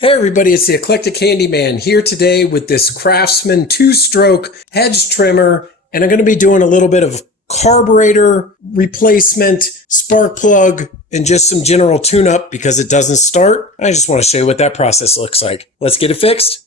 Hey everybody, it's the Eclectic Handyman here today with this Craftsman 2-stroke hedge trimmer, and I'm going to be doing a little bit of carburetor replacement, spark plug, and just some general tune-up because it doesn't start. I just want to show you what that process looks like. Let's get it fixed.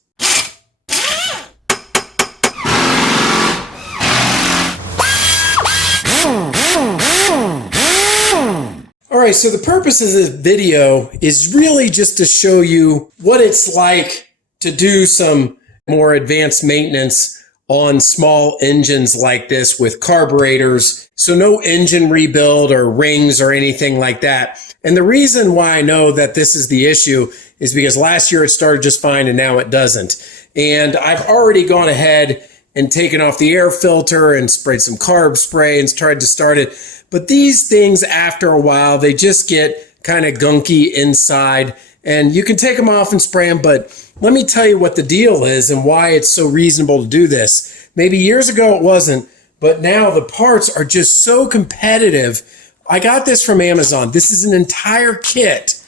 Alright, so the purpose of this video is really just to show you what it's like to do some more advanced maintenance on small engines like this with carburetors. So no engine rebuild or rings or anything like that. And the reason why I know that this is the issue is because last year it started just fine and now it doesn't. And I've already gone ahead and taken off the air filter and sprayed some carb spray and tried to start it. But these things, after a while, they just get kind of gunky inside, and you can take them off and spray them. But let me tell you what the deal is and why it's so reasonable to do this. Maybe years ago it wasn't, but now the parts are just so competitive. I got this from Amazon. This is an entire kit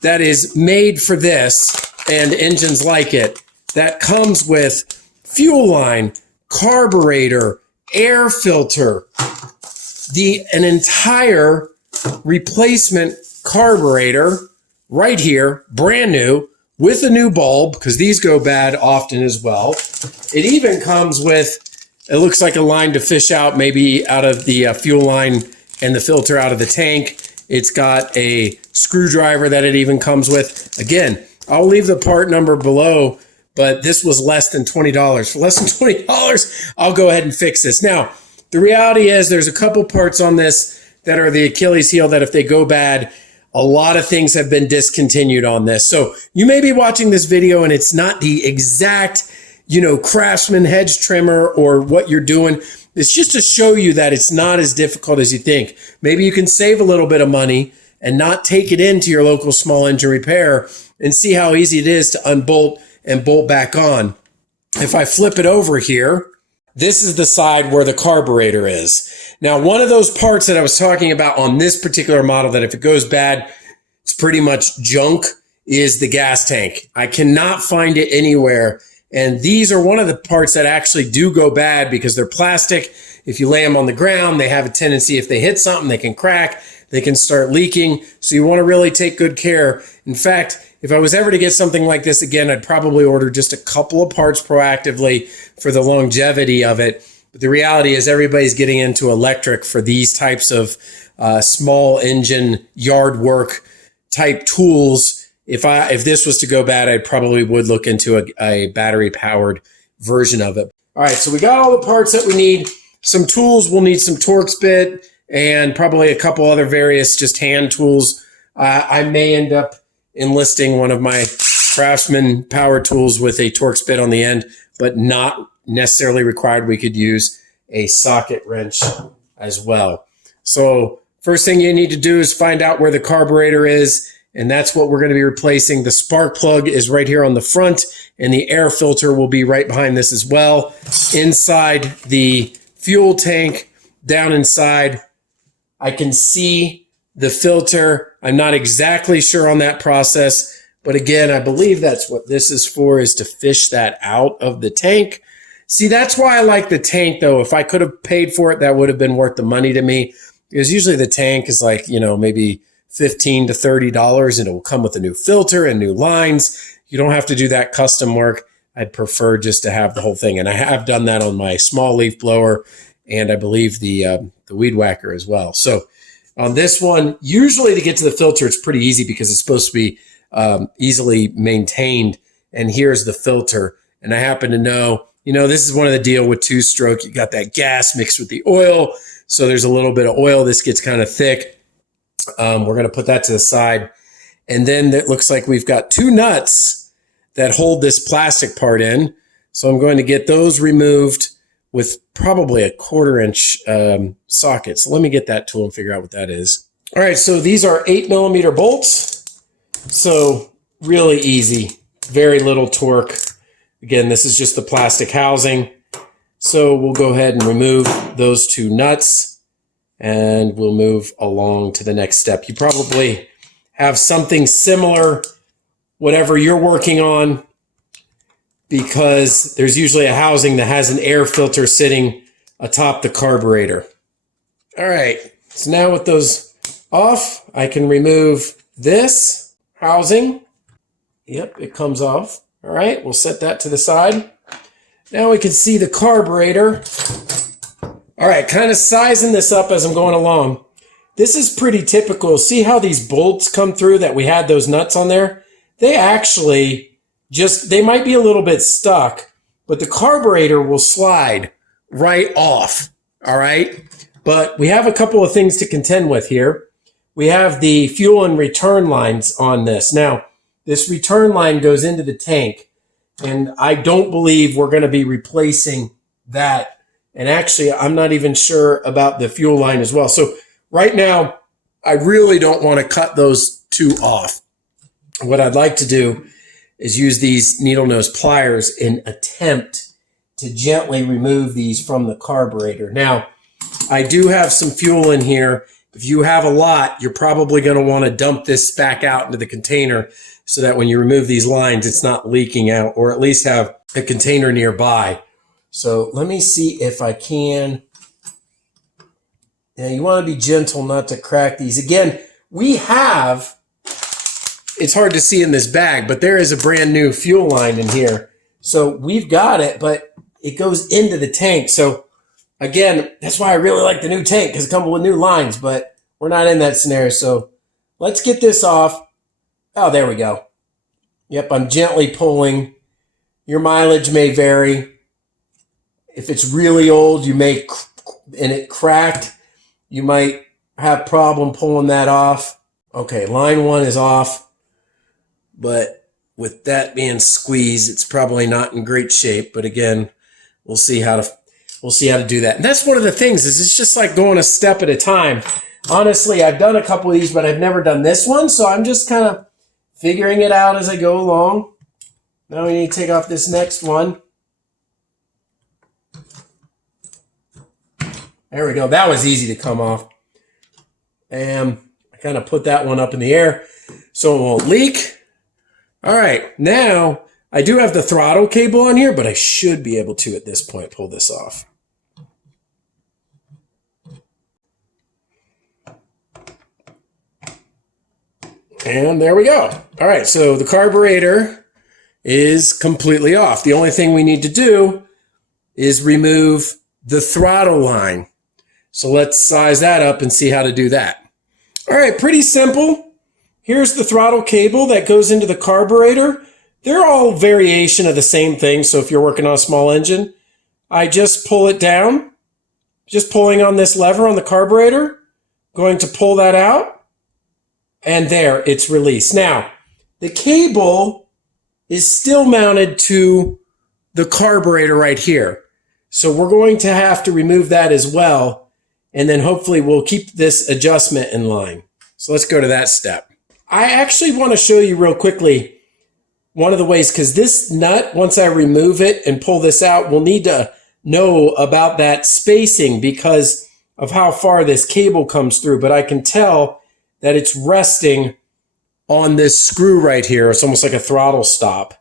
that is made for this and engines like it that comes with fuel line, carburetor, air filter, an entire replacement carburetor right here, brand new, with a new bulb, because these go bad often as well. It even comes with, it looks like a line to fish out, maybe out of the fuel line and the filter out of the tank. It's got a screwdriver that it even comes with. Again, I'll leave the part number below, but this was less than $20. For less than $20, I'll go ahead and fix this. Now, the reality is there's a couple parts on this that are the Achilles heel that if they go bad, a lot of things have been discontinued on this. So you may be watching this video and it's not the exact, Craftsman hedge trimmer or what you're doing. It's just to show you that it's not as difficult as you think. Maybe you can save a little bit of money and not take it into your local small engine repair and see how easy it is to unbolt and bolt back on. If I flip it over here, this is the side where the carburetor is. Now, one of those parts that I was talking about on this particular model that if it goes bad, it's pretty much junk, is the gas tank. I cannot find it anywhere. And these are one of the parts that actually do go bad because they're plastic. If you lay them on the ground, they have a tendency, if they hit something, they can crack, they can start leaking. So you want to really take good care. In fact, if I was ever to get something like this again, I'd probably order just a couple of parts proactively for the longevity of it. But the reality is everybody's getting into electric for these types of small engine yard work type tools. If this was to go bad, I probably would look into a battery powered version of it. All right, so we got all the parts that we need. Some tools, we'll need some Torx bit and probably a couple other various just hand tools. I may end up enlisting one of my Craftsman power tools with a Torx bit on the end, but not necessarily required. We could use a socket wrench as well. So first thing you need to do is find out where the carburetor is, and that's what we're going to be replacing. The spark plug is right here on the front, and the air filter will be right behind this as well. Inside the fuel tank, down inside, I can see the filter. I'm not exactly sure on that process, but again, I believe that's what this is for, is to fish that out of the tank. See, that's why I like the tank though. If I could have paid for it, that would have been worth the money to me, because usually the tank is like, maybe $15 to $30, and it will come with a new filter and new lines. You don't have to do that custom work. I'd prefer just to have the whole thing. And I have done that on my small leaf blower and I believe the weed whacker as well. So on this one, usually to get to the filter, it's pretty easy because it's supposed to be easily maintained. And here's the filter. And I happen to know, this is one of the deal with 2-stroke. You got that gas mixed with the oil. So there's a little bit of oil. This gets kind of thick. We're going to put that to the side. And then it looks like we've got 2 nuts that hold this plastic part in. So I'm going to get those removed with probably a 1/4 inch socket. So let me get that tool and figure out what that is. All right, so these are 8mm bolts. So really easy, very little torque. Again, this is just the plastic housing. So we'll go ahead and remove those 2 nuts and we'll move along to the next step. You probably have something similar whatever you're working on, because there's usually a housing that has an air filter sitting atop the carburetor. All right, so now with those off, I can remove this housing. Yep, it comes off. All right, we'll set that to the side. Now we can see the carburetor. All right, kind of sizing this up as I'm going along. This is pretty typical. See how these bolts come through that we had those nuts on there? They actually they might be a little bit stuck, but the carburetor will slide right off. All right, but we have a couple of things to contend with here. We have the fuel and return lines on this. Now, this return line goes into the tank, and I don't believe we're going to be replacing that. And actually, I'm not even sure about the fuel line as well. So right now, I really don't want to cut those two off. What I'd like to do is use these needle nose pliers and attempt to gently remove these from the carburetor. Now, I do have some fuel in here. If you have a lot, you're probably going to want to dump this back out into the container so that when you remove these lines, it's not leaking out, or at least have a container nearby. So let me see if I can. Now you want to be gentle not to crack these. Again, we have, it's hard to see in this bag, but there is a brand new fuel line in here. So we've got it, but it goes into the tank. So again, that's why I really like the new tank, because it comes with new lines, but we're not in that scenario. So let's get this off. Oh, there we go. Yep, I'm gently pulling. Your mileage may vary. If it's really old, and it cracked, you might have problem pulling that off. Okay, line 1 is off, but with that being squeezed, it's probably not in great shape. But again, we'll see how to do that. And that's one of the things, is it's just like going a step at a time. Honestly, I've done a couple of these, but I've never done this one, so I'm just kind of figuring it out as I go along. Now we need to take off this next one. There we go. That was easy to come off. And I kind of put that one up in the air so it won't leak. All right, now I do have the throttle cable on here, but I should be able to, at this point, pull this off. And there we go. All right, so the carburetor is completely off. The only thing we need to do is remove the throttle line. So let's size that up and see how to do that. All right, pretty simple. Here's the throttle cable that goes into the carburetor. They're all variation of the same thing. So if you're working on a small engine, I just pull it down, just pulling on this lever on the carburetor, going to pull that out, and there, it's released. Now, the cable is still mounted to the carburetor right here. So we're going to have to remove that as well. And then hopefully we'll keep this adjustment in line. So let's go to that step. I actually want to show you real quickly one of the ways, because this nut, once I remove it and pull this out, we'll need to know about that spacing because of how far this cable comes through. But I can tell that it's resting on this screw right here. It's almost like a throttle stop.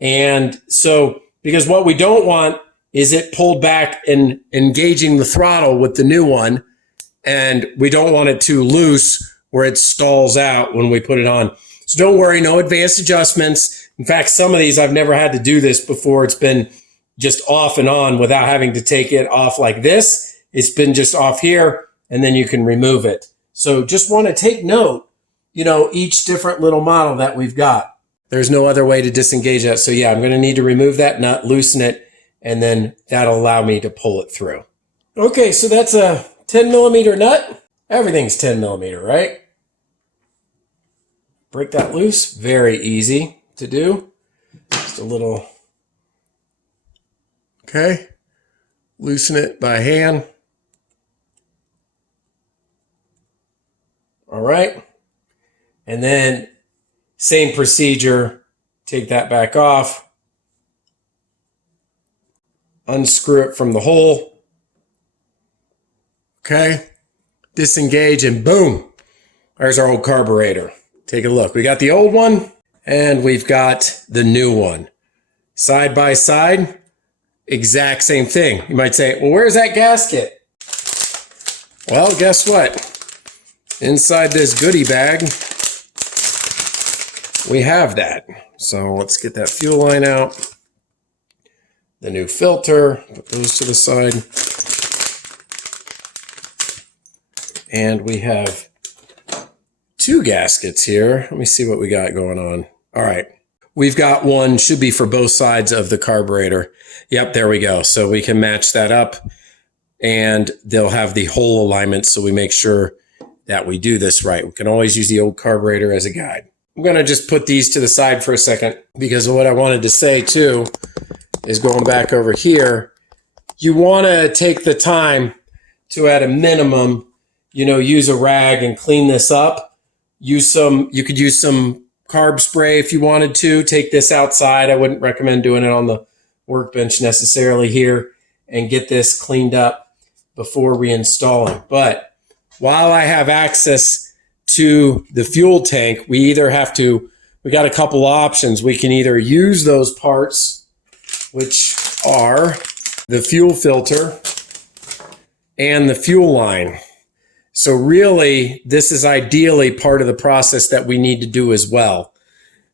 And so, because what we don't want is it pulled back and engaging the throttle with the new one. And we don't want it too loose where it stalls out when we put it on. So don't worry, no advanced adjustments. In fact, some of these I've never had to do this before. It's been just off and on without having to take it off like this. It's been just off here, and then you can remove it. So just want to take note, each different little model that we've got. There's no other way to disengage that. So yeah, I'm going to need to remove that nut, loosen it, and then that'll allow me to pull it through. Okay, so that's a 10 millimeter nut. Everything's 10 millimeter, right? Break that loose. Very easy to do. Just a little. Okay. Loosen it by hand. All right. And then same procedure. Take that back off. Unscrew it from the hole. Okay. Disengage and boom. There's our old carburetor. Take a look. We got the old one And we've got the new one. Side by side, exact same thing. You might say, well, where's that gasket? Well, guess what? Inside this goodie bag, we have that. So let's get that fuel line out. The new filter, put those to the side. And we have two gaskets here. Let me see what we got going on. All right. We've got one, should be for both sides of the carburetor. Yep, there we go. So we can match that up and they'll have the hole alignment so we make sure that we do this right. We can always use the old carburetor as a guide. I'm going to just put these to the side for a second because of what I wanted to say too is going back over here. You want to take the time to, at a minimum, use a rag and clean this up. You could use some carb spray if you wanted to. Take this outside. I wouldn't recommend doing it on the workbench necessarily here, and get this cleaned up before reinstalling. But while I have access to the fuel tank, we got a couple options. We can either use those parts, which are the fuel filter and the fuel line. So really, this is ideally part of the process that we need to do as well.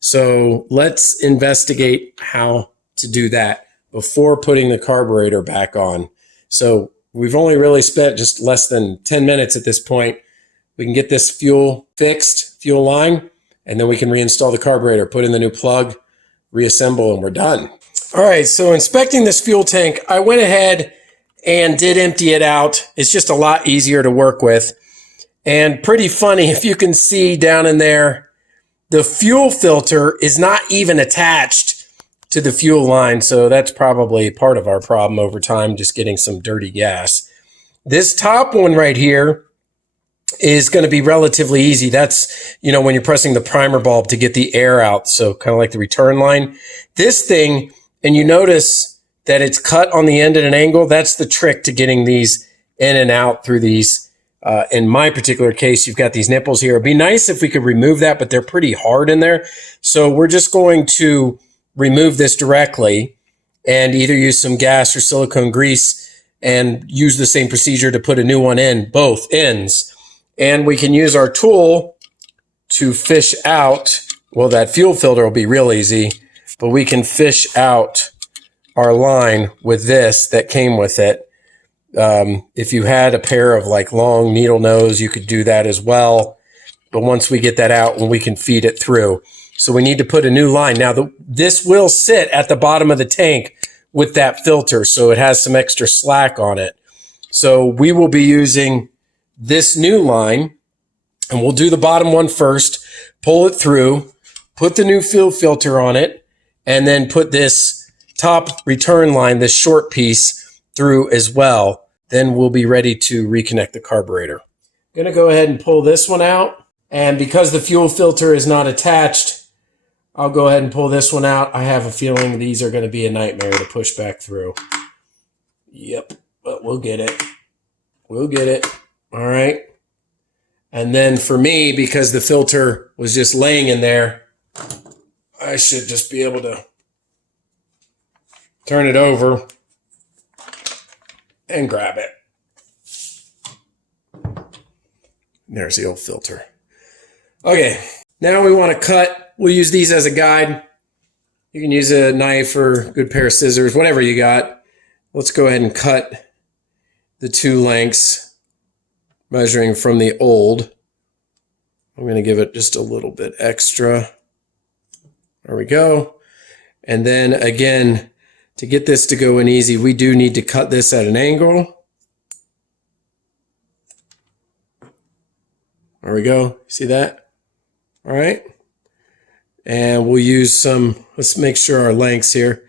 So let's investigate how to do that before putting the carburetor back on. So we've only really spent just less than 10 minutes at this point. We can get this fuel line, and then we can reinstall the carburetor, put in the new plug, reassemble, and we're done. All right, so inspecting this fuel tank, I went ahead and did empty it out. It's just a lot easier to work with. And pretty funny, if you can see down in there, the fuel filter is not even attached to the fuel line. So that's probably part of our problem over time, just getting some dirty gas. This top one right here is going to be relatively easy. That's, when you're pressing the primer bulb to get the air out. So kind of like the return line. This thing, and you notice that it's cut on the end at an angle. That's the trick to getting these in and out through these. In my particular case, you've got these nipples here. It'd be nice if we could remove that, but they're pretty hard in there. So we're just going to remove this directly and either use some gas or silicone grease and use the same procedure to put a new one in both ends. And we can use our tool to fish out. Well, that fuel filter will be real easy, but we can fish out our line with this that came with it. If you had a pair of long needle nose, you could do that as well. But once we get that out, we can feed it through. So we need to put a new line. Now, this will sit at the bottom of the tank with that filter, so it has some extra slack on it. So we will be using this new line, and we'll do the bottom one first, pull it through, put the new fuel filter on it, and then put this top return line, this short piece, through as well. Then we'll be ready to reconnect the carburetor. I'm going to go ahead and pull this one out. And because the fuel filter is not attached, I'll go ahead and pull this one out. I have a feeling these are going to be a nightmare to push back through. Yep, but we'll get it. We'll get it. All right. And then for me, because the filter was just laying in there, I should just be able to turn it over and grab it. There's the old filter. Okay, now we want to cut. We'll use these as a guide. You can use a knife or a good pair of scissors, whatever you got. Let's go ahead and cut the two lengths, measuring from the old. I'm going to give it just a little bit extra. There we go. And then again, to get this to go in easy, we do need to cut this at an angle. There we go. See that? All right. And we'll use some, let's make sure our lengths here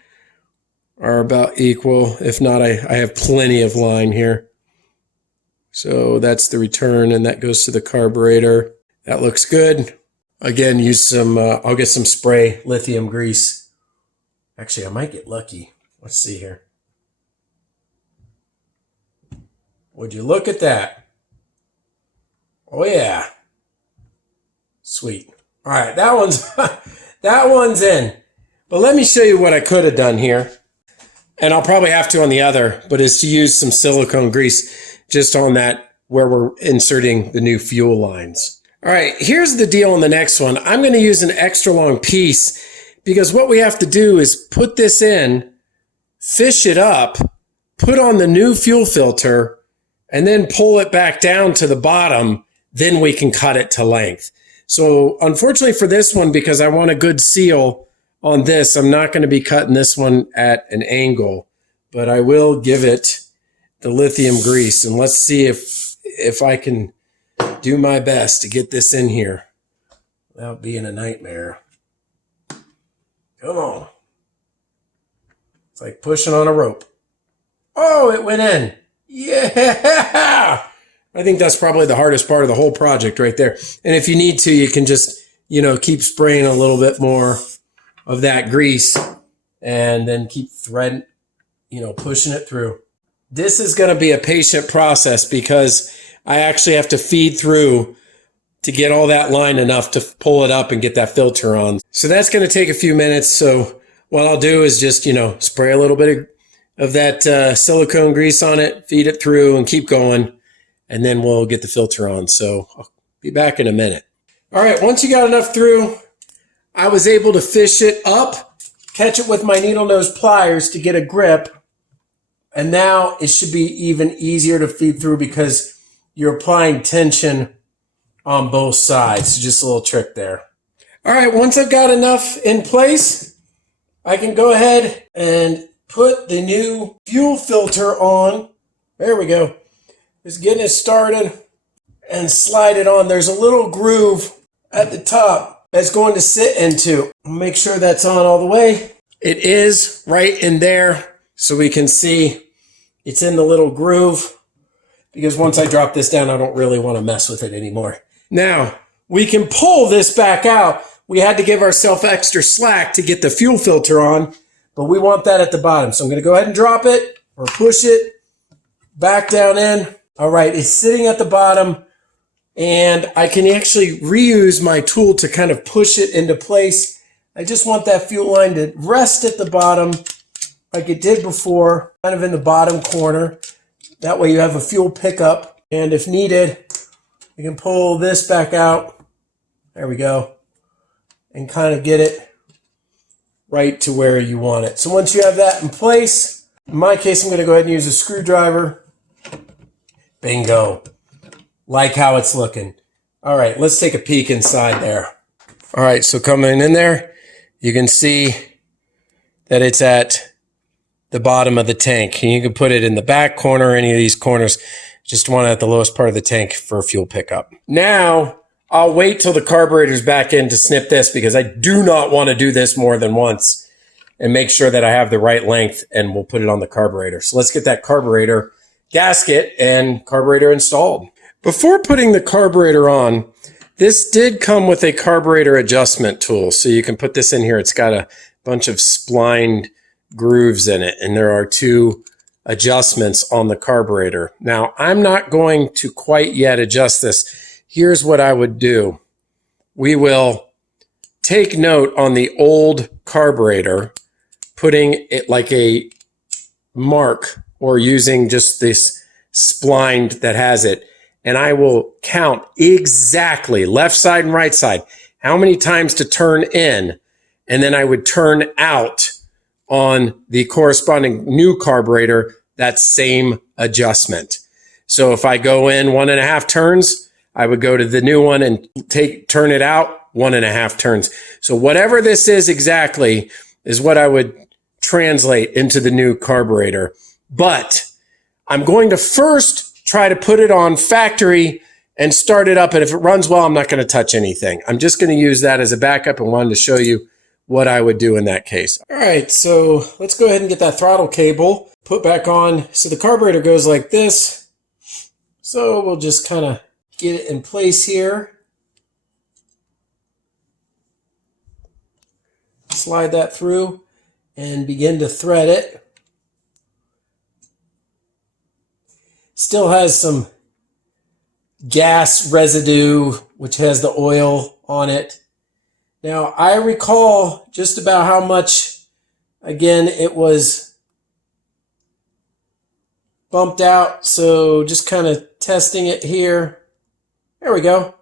are about equal. If not, I have plenty of line here. So that's the return, and that goes to the carburetor. That looks good. Again, use some, I'll get some spray lithium grease. Actually, I might get lucky. Let's see here. Would you look at that? Oh yeah. Sweet. All right, that that one's in. But let me show you what I could have done here. And I'll probably have to on the other, but is to use some silicone grease just on that where we're inserting the new fuel lines. All right, here's the deal on the next one. I'm going to use an extra long piece because what we have to do is put this in, fish it up, put on the new fuel filter, and then pull it back down to the bottom. Then we can cut it to length. So unfortunately for this one, because I want a good seal on this, I'm not going to be cutting this one at an angle, but I will give it the lithium grease. And let's see if I can do my best to get this in here without being a nightmare. Come on. It's like pushing on a rope. Oh, it went in. Yeah. I think that's probably the hardest part of the whole project right there. And if you need to, you can just, keep spraying a little bit more of that grease and then keep threading, pushing it through. This is going to be a patient process because I actually have to feed through to get all that line enough to pull it up and get that filter on. So that's going to take a few minutes. So what I'll do is just, spray a little bit of that silicone grease on it, feed it through and keep going. And then we'll get the filter on. So I'll be back in a minute. All right, once you got enough through, I was able to fish it up, catch it with my needle nose pliers to get a grip. And now it should be even easier to feed through because you're applying tension on both sides. So just a little trick there. All right, once I've got enough in place, I can go ahead and put the new fuel filter on. There we go. Just getting it started and slide it on. There's a little groove at the top that's going to sit into. Make sure that's on all the way. It is right in there so we can see it's in the little groove because once I drop this down, I don't really want to mess with it anymore. Now, we can pull this back out. We had to give ourselves extra slack to get the fuel filter on, but we want that at the bottom. So I'm going to go ahead and drop it or push it back down in. All right, it's sitting at the bottom and I can actually reuse my tool to kind of push it into place. I just want that fuel line to rest at the bottom like it did before, kind of in the bottom corner. That way you have a fuel pickup, and if needed, you can pull this back out. There we go. And kind of get it right to where you want it. So once you have that in place, in my case, I'm going to go ahead and use a screwdriver. Bingo. Like how it's looking. All right, let's take a peek inside there. All right, so coming in there, you can see that it's at the bottom of the tank. And you can put it in the back corner, any of these corners. Just want it at the lowest part of the tank for fuel pickup. Now, I'll wait till the carburetor's back in to snip this because I do not want to do this more than once and make sure that I have the right length, and we'll put it on the carburetor. So let's get that carburetor gasket and carburetor installed. Before putting the carburetor on, this did come with a carburetor adjustment tool. So you can put this in here. It's got a bunch of splined grooves in it, and there are two adjustments on the carburetor. Now, I'm not going to quite yet adjust this. Here's what I would do. We will take note on the old carburetor, putting it like a mark or using just this spline that has it. And I will count exactly left side and right side, how many times to turn in. And then I would turn out on the corresponding new carburetor, that same adjustment. So if I go in 1.5 turns, I would go to the new one and turn it out 1.5 turns. So whatever this is exactly is what I would translate into the new carburetor. But I'm going to first try to put it on factory and start it up. And if it runs well, I'm not going to touch anything. I'm just going to use that as a backup and wanted to show you what I would do in that case. All right, so let's go ahead and get that throttle cable put back on. So the carburetor goes like this. So we'll just kind of get it in place here. Slide that through and begin to thread it. Still has some gas residue, which has the oil on it. Now, I recall just about how much, again, it was bumped out. So just kind of testing it here. There we go.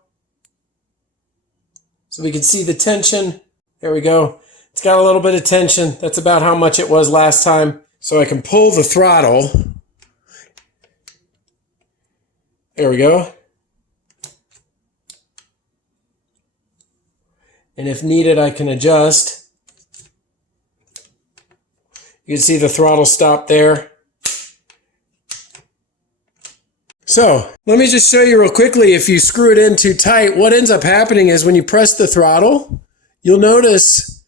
So we can see the tension. There we go. It's got a little bit of tension. That's about how much it was last time. So I can pull the throttle. There we go. And if needed, I can adjust. You can see the throttle stop there. So let me just show you real quickly, if you screw it in too tight, what ends up happening is when you press the throttle, you'll notice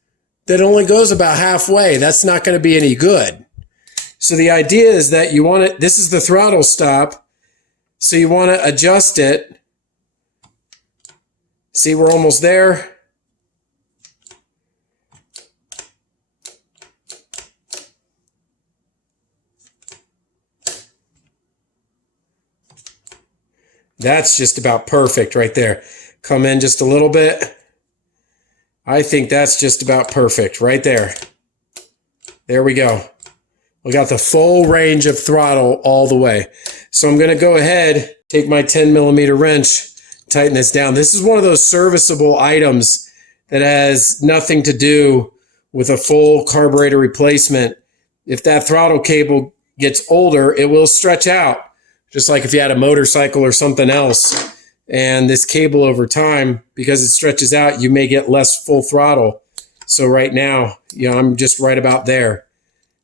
that it only goes about halfway. That's not going to be any good. So the idea is that you want it, this is the throttle stop, so you want to adjust it. See, we're almost there. That's just about perfect right there. Come in just a little bit. I think that's just about perfect right there. There we go. We got the full range of throttle all the way. So I'm going to go ahead, take my 10mm wrench, tighten this down. This is one of those serviceable items that has nothing to do with a full carburetor replacement. If that throttle cable gets older, it will stretch out. Just like if you had a motorcycle or something else, and this cable over time, because it stretches out, you may get less full throttle. So right now, I'm just right about there,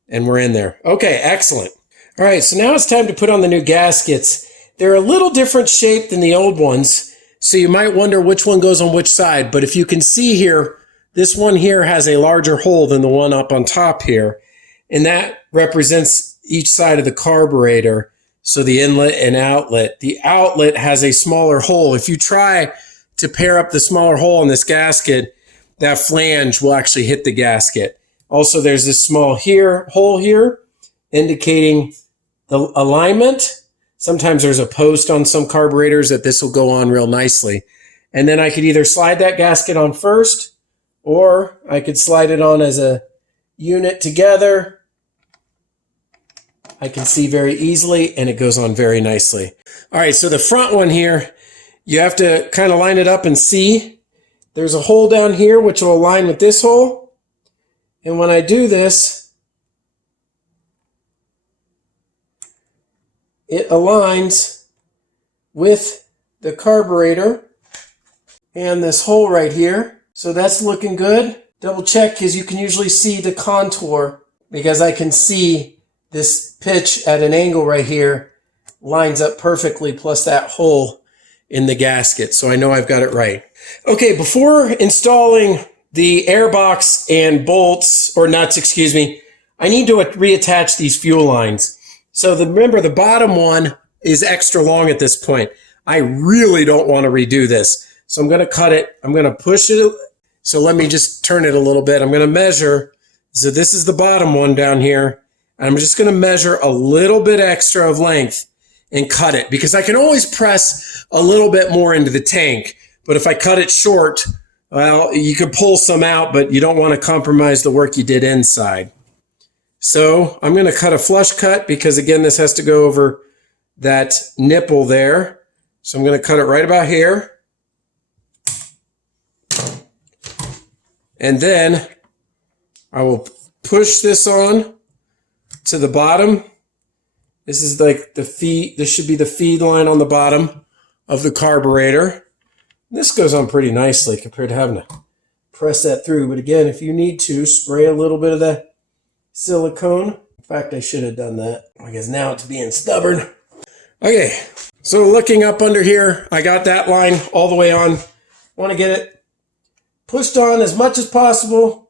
and we're in there. Okay, excellent. All right, so now it's time to put on the new gaskets. They're a little different shape than the old ones, so you might wonder which one goes on which side. But if you can see here, this one here has a larger hole than the one up on top here, and that represents each side of the carburetor. So the inlet and outlet. The outlet has a smaller hole. If you try to pair up the smaller hole in this gasket, that flange will actually hit the gasket. Also, there's this small hole here indicating the alignment. Sometimes there's a post on some carburetors that this will go on real nicely. And then I could either slide that gasket on first, or I could slide it on as a unit together. I can see very easily, and it goes on very nicely. All right, so the front one here, you have to kind of line it up and see. There's a hole down here which will align with this hole. And when I do this, it aligns with the carburetor and this hole right here. So that's looking good. Double check, because you can usually see the contour, because I can see this pitch at an angle right here lines up perfectly, plus that hole in the gasket. So I know I've got it right. Okay, before installing the air box and bolts, or nuts, excuse me, I need to reattach these fuel lines. So remember, the bottom one is extra long at this point. I really don't want to redo this. So I'm going to cut it. I'm going to push it. So let me just turn it a little bit. I'm going to measure. So this is the bottom one down here. I'm just going to measure a little bit extra of length and cut it, because I can always press a little bit more into the tank. But if I cut it short, well, you could pull some out, but you don't want to compromise the work you did inside. So I'm going to cut a flush cut, because again, this has to go over that nipple there. So I'm going to cut it right about here. And then I will push this on to the bottom. This is like the feed. This should be the feed line on the bottom of the carburetor. This goes on pretty nicely compared to having to press that through. But again, if you need to, spray a little bit of the silicone. In fact, I should have done that, because now it's being stubborn. Okay, so looking up under here, I got that line all the way on. Want to get it pushed on as much as possible,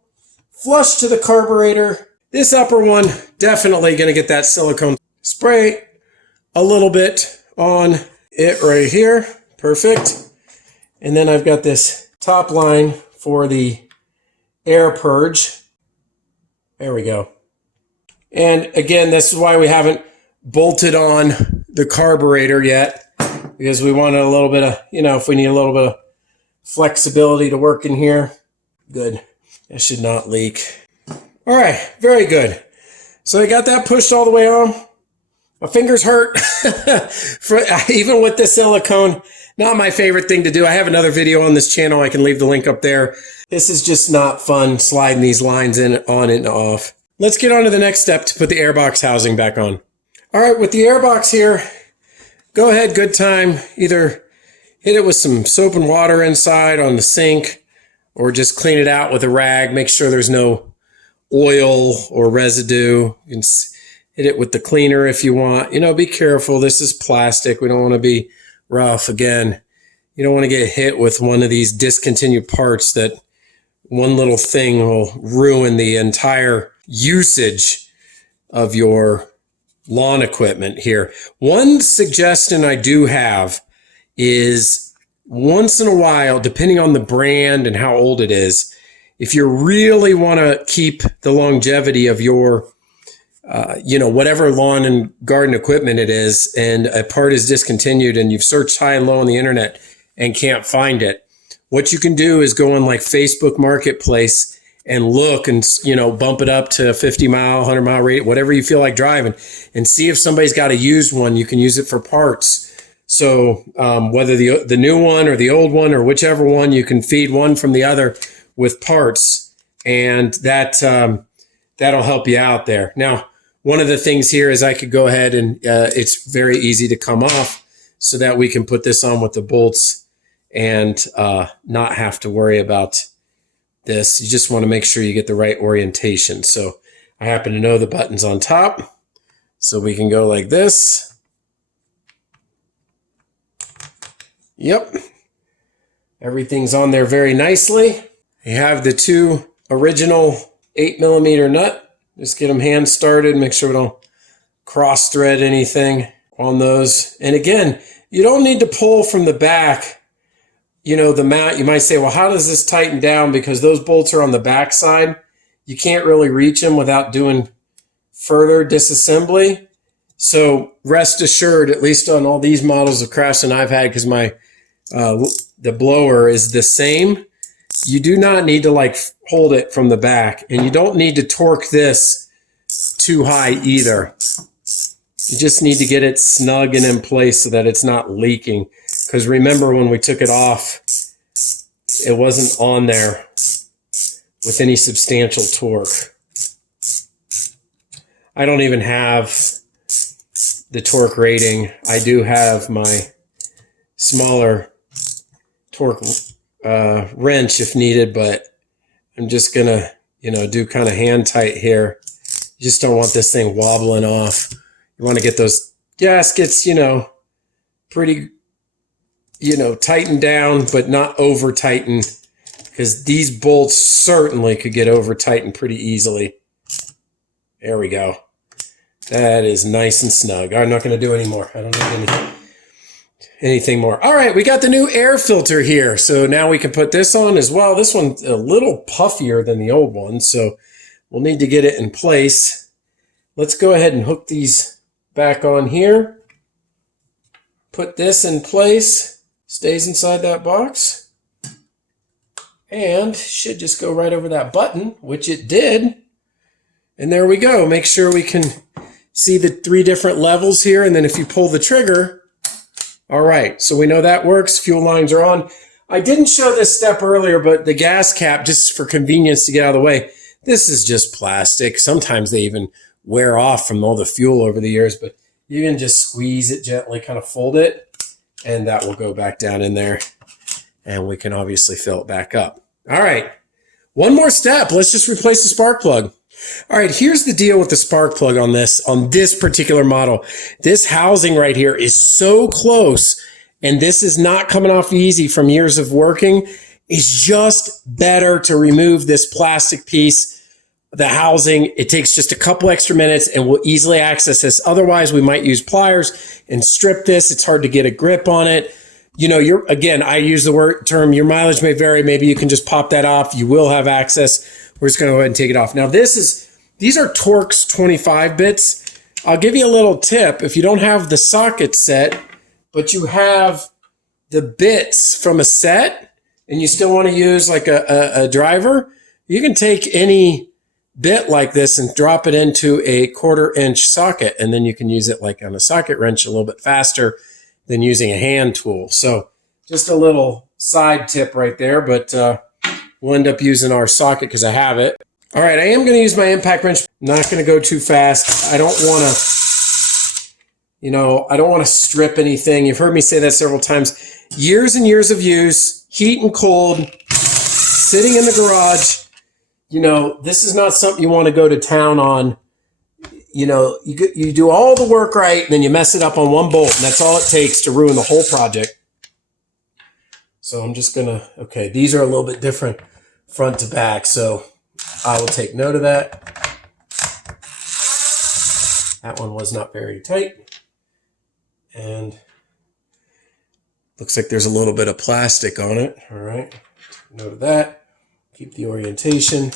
flush to the carburetor. This upper one, definitely going to get that silicone. Spray a little bit on it right here. Perfect. And then I've got this top line for the air purge. There we go. And again, this is why we haven't bolted on the carburetor yet, because we wanted a little bit of, if we need a little bit of flexibility to work in here. Good. That should not leak. All right, very good. So I got that pushed all the way on. My fingers hurt, even with the silicone. Not my favorite thing to do. I have another video on this channel. I can leave the link up there. This is just not fun sliding these lines in, on and off. Let's get on to the next step to put the airbox housing back on. All right, with the airbox here, go ahead, good time. Either hit it with some soap and water inside on the sink or just clean it out with a rag. Make sure there's no oil or residue. You can hit it with the cleaner if you want. You know, be careful. This is plastic. We don't want to be rough. Again, you don't want to get hit with one of these discontinued parts that one little thing will ruin the entire usage of your lawn equipment here. One suggestion I do have is once in a while, depending on the brand and how old it is, if you really want to keep the longevity of your whatever lawn and garden equipment it is, and a part is discontinued and you've searched high and low on the internet and can't find it, what you can do is go on like Facebook Marketplace and look and, bump it up to 50 mile, 100 mile rate, whatever you feel like driving, and see if somebody's got a used one. You can use it for parts. So whether the new one or the old one or whichever one, you can feed one from the other with parts, and that'll help you out there. Now, one of the things here is I could go ahead and it's very easy to come off so that we can put this on with the bolts and not have to worry about this. You just want to make sure you get the right orientation. So I happen to know the button's on top, so we can go like this. Yep. Everything's on there very nicely. You have the two original 8mm nut. Just get them hand started. Make sure we don't cross thread anything on those. And again, you don't need to pull from the back. The mount, you might say, well, how does this tighten down? Because those bolts are on the back side. You can't really reach them without doing further disassembly. So rest assured, at least on all these models of Craftsman I've had, because my the blower is the same, you do not need to hold it from the back, and you don't need to torque this too high either. You just need to get it snug and in place so that it's not leaking. Because remember, when we took it off, it wasn't on there with any substantial torque. I don't even have the torque rating. I do have my smaller torque wrench if needed, but I'm just gonna, do kind of hand tight here. You just don't want this thing wobbling off. You want to get those gaskets, pretty, tightened down, but not over tightened, because these bolts certainly could get over tightened pretty easily. There we go. That is nice and snug. I'm not going to do any more. I don't need anything more. All right, we got the new air filter here. So now we can put this on as well. This one's a little puffier than the old one, so we'll need to get it in place. Let's go ahead and hook these back on here. Put this in place. Stays inside that box. And should just go right over that button, which it did. And there we go. Make sure we can see the 3 different levels here. And then if you pull the trigger, all right, so we know that works. Fuel lines are on. I didn't show this step earlier, but the gas cap, just for convenience to get out of the way, this is just plastic. Sometimes they even wear off from all the fuel over the years, but you can just squeeze it gently, kind of fold it, and that will go back down in there. And we can obviously fill it back up. All right, one more step. Let's just replace the spark plug. All right, here's the deal with the spark plug on this particular model. This housing right here is so close, and this is not coming off easy from years of working. It's just better to remove this plastic piece, the housing. It takes just a couple extra minutes and we'll easily access this. Otherwise, we might use pliers and strip this. It's hard to get a grip on it. Again, I use the term, your mileage may vary. Maybe you can just pop that off. You will have access. We're just going to go ahead and take it off. Now, these are Torx 25 bits. I'll give you a little tip. If you don't have the socket set, but you have the bits from a set, and you still want to use like a driver, you can take any bit like this and drop it into a 1/4 inch socket, and then you can use it like on a socket wrench a little bit faster than using a hand tool. So just a little side tip right there, but we'll end up using our socket because I have it. All right, I am going to use my impact wrench. I'm not going to go too fast. I don't want to, I don't want to strip anything. You've heard me say that several times. Years and years of use, heat and cold, sitting in the garage. This is not something you want to go to town on. You do all the work right, and then you mess it up on one bolt, and that's all it takes to ruin the whole project. So I'm just going to, okay, these are a little bit different front to back, so I will take note of that. That one was not very tight. And looks like there's a little bit of plastic on it. All right, take note of that. Keep the orientation.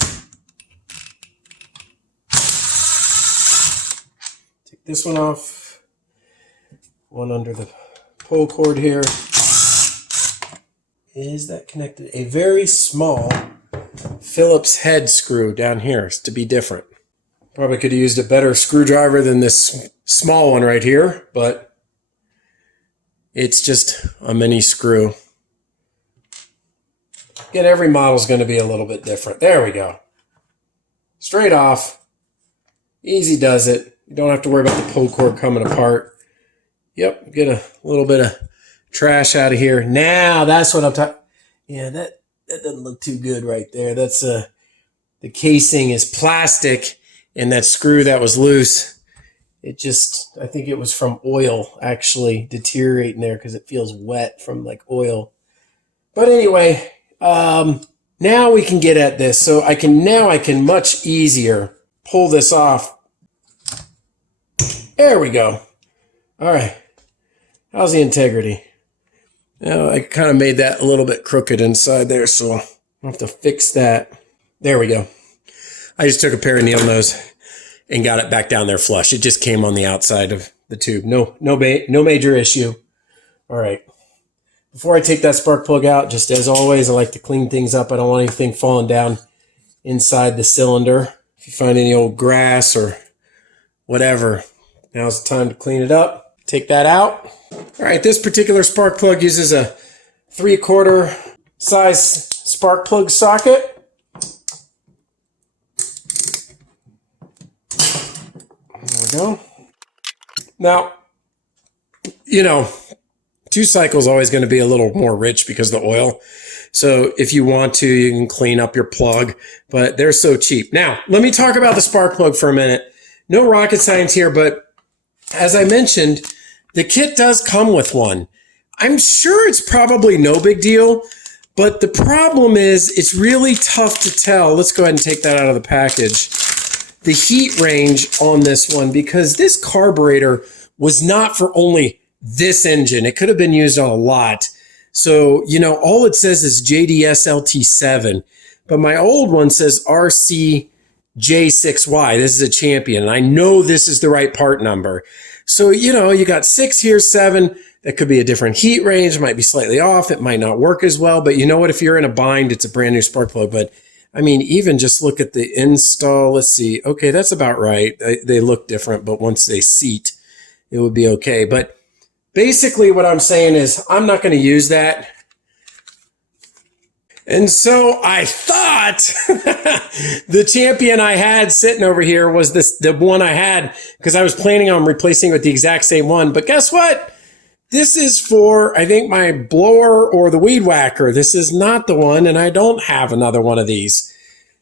Take this one off. One under the pull cord here. Is that connected? A very small Phillips head screw down here is to be different. Probably could have used a better screwdriver than this small one right here, but it's just a mini screw. Again, every model is going to be a little bit different. There we go. Straight off. Easy does it. You don't have to worry about the pull cord coming apart. Yep, get a little bit of trash out of here. Now that's what I'm talking. Yeah, that doesn't look too good right there. That's the casing is plastic, and that screw that was loose, it just, I think it was from oil actually deteriorating there because it feels wet from like oil. But anyway, now we can get at this. So I can much easier pull this off. There we go. All right. How's the integrity? I kind of made that a little bit crooked inside there, so I'll have to fix that. There we go. I just took a pair of needle nose and got it back down there flush. It just came on the outside of the tube. No major issue. All right. Before I take that spark plug out, just as always, I like to clean things up. I don't want anything falling down inside the cylinder. If you find any old grass or whatever, now's the time to clean it up. Take that out. All right, this particular spark plug uses a 3/4 size spark plug socket. There we go. Now, 2 cycles always going to be a little more rich because of the oil. So if you want to, you can clean up your plug, but they're so cheap. Now, let me talk about the spark plug for a minute. No rocket science here, but as I mentioned, the kit does come with one. I'm sure it's probably no big deal, but the problem is it's really tough to tell. Let's go ahead and take that out of the package. The heat range on this one, because this carburetor was not for only this engine. It could have been used on a lot. So, all it says is JDS LT7, but my old one says RCJ6Y. This is a Champion, and I know this is the right part number. So, you got 6 here, 7. That could be a different heat range. It might be slightly off. It might not work as well. But you know what? If you're in a bind, it's a brand new spark plug. But, even just look at the install. Let's see. Okay, that's about right. They look different, but once they seat, it would be okay. But basically what I'm saying is I'm not going to use that. And so I thought the Champion I had sitting over here was the one I had, because I was planning on replacing it with the exact same one. But guess what? This is for, I think, my blower or the weed whacker. This is not the one, and I don't have another one of these.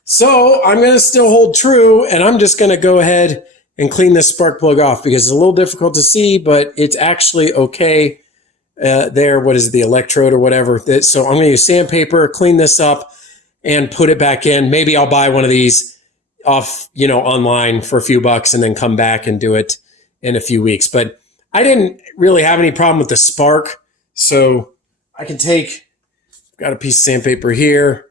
So I'm going to still hold true, and I'm just going to go ahead and clean this spark plug off because it's a little difficult to see, but it's actually okay. There, what is it, the electrode or whatever. So I'm going to use sandpaper, clean this up, and put it back in. Maybe I'll buy one of these off, online for a few bucks and then come back and do it in a few weeks. But I didn't really have any problem with the spark. So I can got a piece of sandpaper here,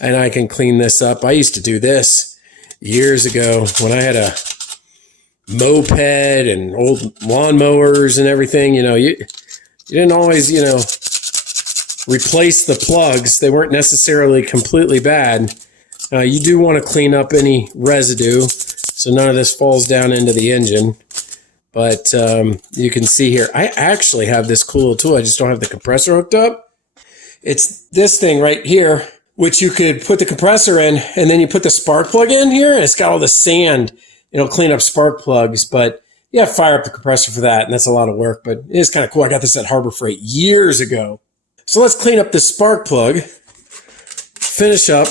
and I can clean this up. I used to do this years ago when I had a moped and old lawnmowers and everything. You didn't always, replace the plugs. They weren't necessarily completely bad. You do want to clean up any residue so none of this falls down into the engine. But you can see here, I actually have this cool little tool. I just don't have the compressor hooked up. It's this thing right here, which you could put the compressor in, and then you put the spark plug in here, and it's got all the sand. It'll clean up spark plugs, but you have to fire up the compressor for that, and that's a lot of work, but it is kind of cool. I got this at Harbor Freight years ago. So let's clean up the spark plug, finish up,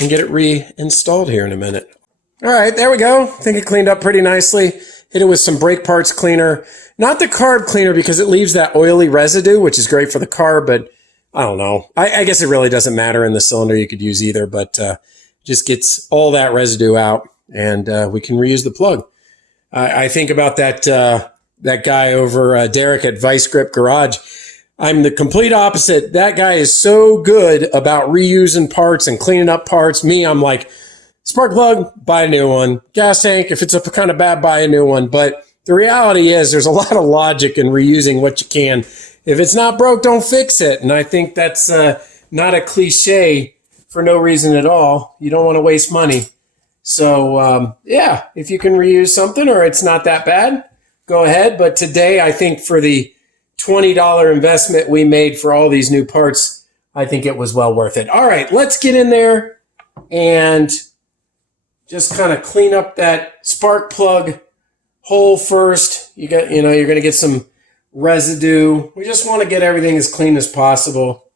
and get it reinstalled here in a minute. All right, there we go. I think it cleaned up pretty nicely. Hit it with some brake parts cleaner. Not the carb cleaner because it leaves that oily residue, which is great for the carb, but I don't know. I guess it really doesn't matter in the cylinder. You could use either, but just gets all that residue out, and we can reuse the plug. I think about that guy over Derek at Vice Grip Garage. I'm the complete opposite. That guy is so good about reusing parts and cleaning up parts. Me, I'm like, spark plug, buy a new one. Gas tank, if it's kind of bad, buy a new one. But the reality is there's a lot of logic in reusing what you can. If it's not broke, don't fix it. And I think that's not a cliche for no reason at all. You don't want to waste money. So, yeah, if you can reuse something or it's not that bad, go ahead. But today, I think for the $20 investment we made for all these new parts, I think it was well worth it. All right, let's get in there and just kind of clean up that spark plug hole first. You're going to get some residue. We just want to get everything as clean as possible.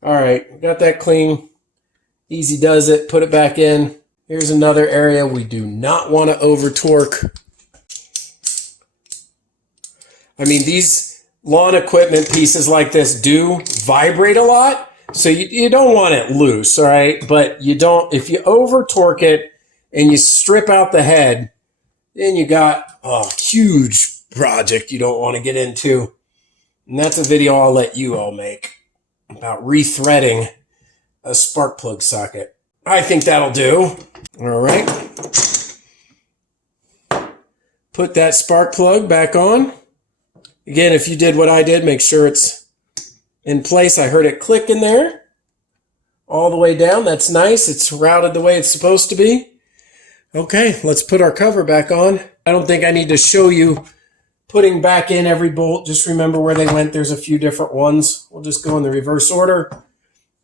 All right, got that clean. Easy does it. Put it back in. Here's another area we do not want to over torque. I mean, these lawn equipment pieces like this do vibrate a lot, so you don't want it loose, all right? But you don't, if you over torque it and you strip out the head, then you got a huge project you don't want to get into. And that's a video I'll let you all make about rethreading a spark plug socket. I think that'll do. All right. Put that spark plug back on. Again, if you did what I did, make sure it's in place. I heard it click in there all the way down. That's nice. It's routed the way it's supposed to be. Okay, let's put our cover back on. I don't think I need to show you putting back in every bolt. Just remember where they went. There's a few different ones. We'll just go in the reverse order.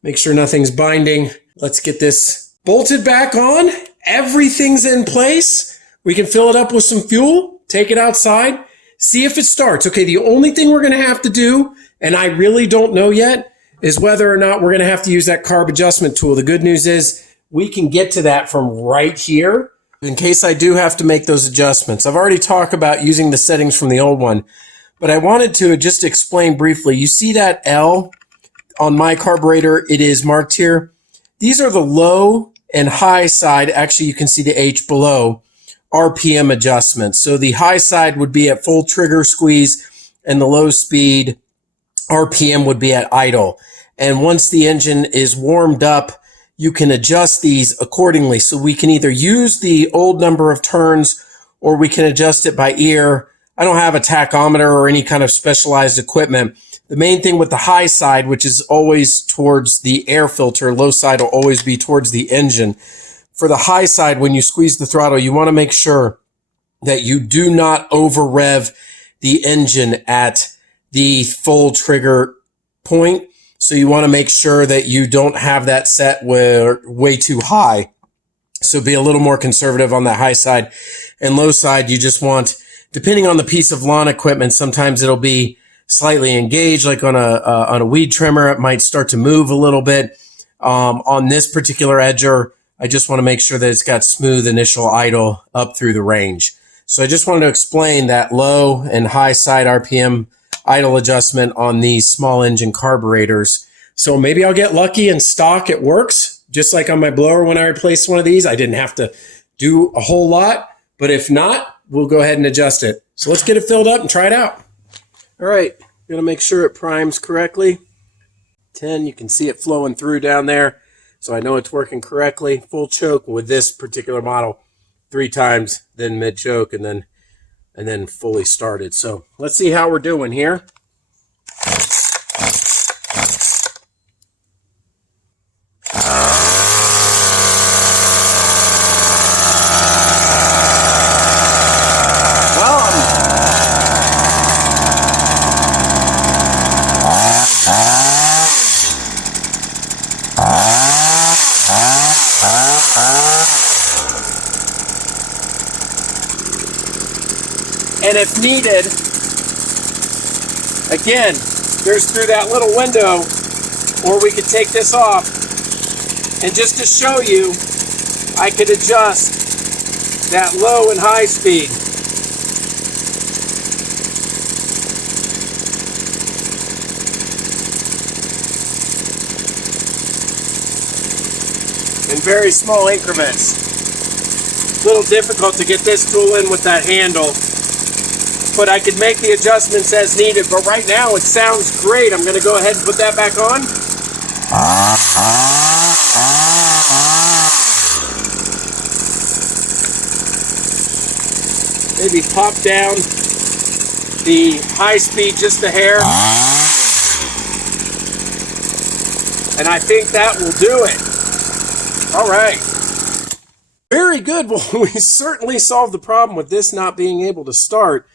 Make sure nothing's binding. Let's get this bolted back on. Everything's in place. We can fill it up with some fuel, take it outside, see if it starts. Okay, the only thing we're going to have to do, and I really don't know yet, is whether or not we're going to have to use that carb adjustment tool. The good news is we can get to that from right here in case I do have to make those adjustments. I've already talked about using the settings from the old one, but I wanted to just explain briefly. You see that L on my carburetor? It is marked here. These are the low and high side. Actually, you can see the H below. RPM adjustments. So the high side would be at full trigger squeeze and the low speed RPM would be at idle. And once the engine is warmed up, you can adjust these accordingly. So we can either use the old number of turns or we can adjust it by ear. I don't have a tachometer or any kind of specialized equipment. The main thing with the high side, which is always towards the air filter, low side will always be towards the engine. For the high side, when you squeeze the throttle, you want to make sure that you do not over rev the engine at the full trigger point. So you want to make sure that you don't have that set way too high. So be a little more conservative on the high side. And low side, you just want, depending on the piece of lawn equipment, sometimes it'll be slightly engaged, like on a weed trimmer, it might start to move a little bit. On this particular edger, I just want to make sure that it's got smooth initial idle up through the range. So I just wanted to explain that low and high side RPM idle adjustment on these small engine carburetors. So maybe I'll get lucky and stock it works. Just like on my blower when I replaced one of these, I didn't have to do a whole lot. But if not, we'll go ahead and adjust it. So let's get it filled up and try it out. All right, I'm going to make sure it primes correctly. 10, you can see it flowing through down there. So I know it's working correctly. Full choke with this particular model 3 times, then mid choke, and then fully started. So let's see how we're doing here. And if needed, again, there's through that little window, or we could take this off. And just to show you, I could adjust that low and high speed. In very small increments. A little difficult to get this tool in with that handle, but I could make the adjustments as needed. But right now it sounds great. I'm going to go ahead and put that back on. Maybe pop down the high speed just a hair. And I think that will do it. All right. Very good. Well, we certainly solved the problem with this not being able to start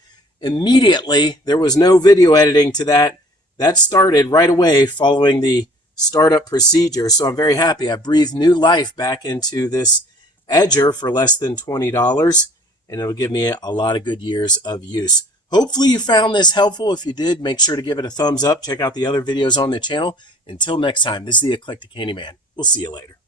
immediately. There was no video editing to that. That started right away following the startup procedure. So I'm very happy. I breathed new life back into this edger for less than $20, and it'll give me a lot of good years of use. Hopefully you found this helpful. If you did, make sure to give it a thumbs up. Check out the other videos on the channel. Until next time, this is the Eclectic Handyman. We'll see you later.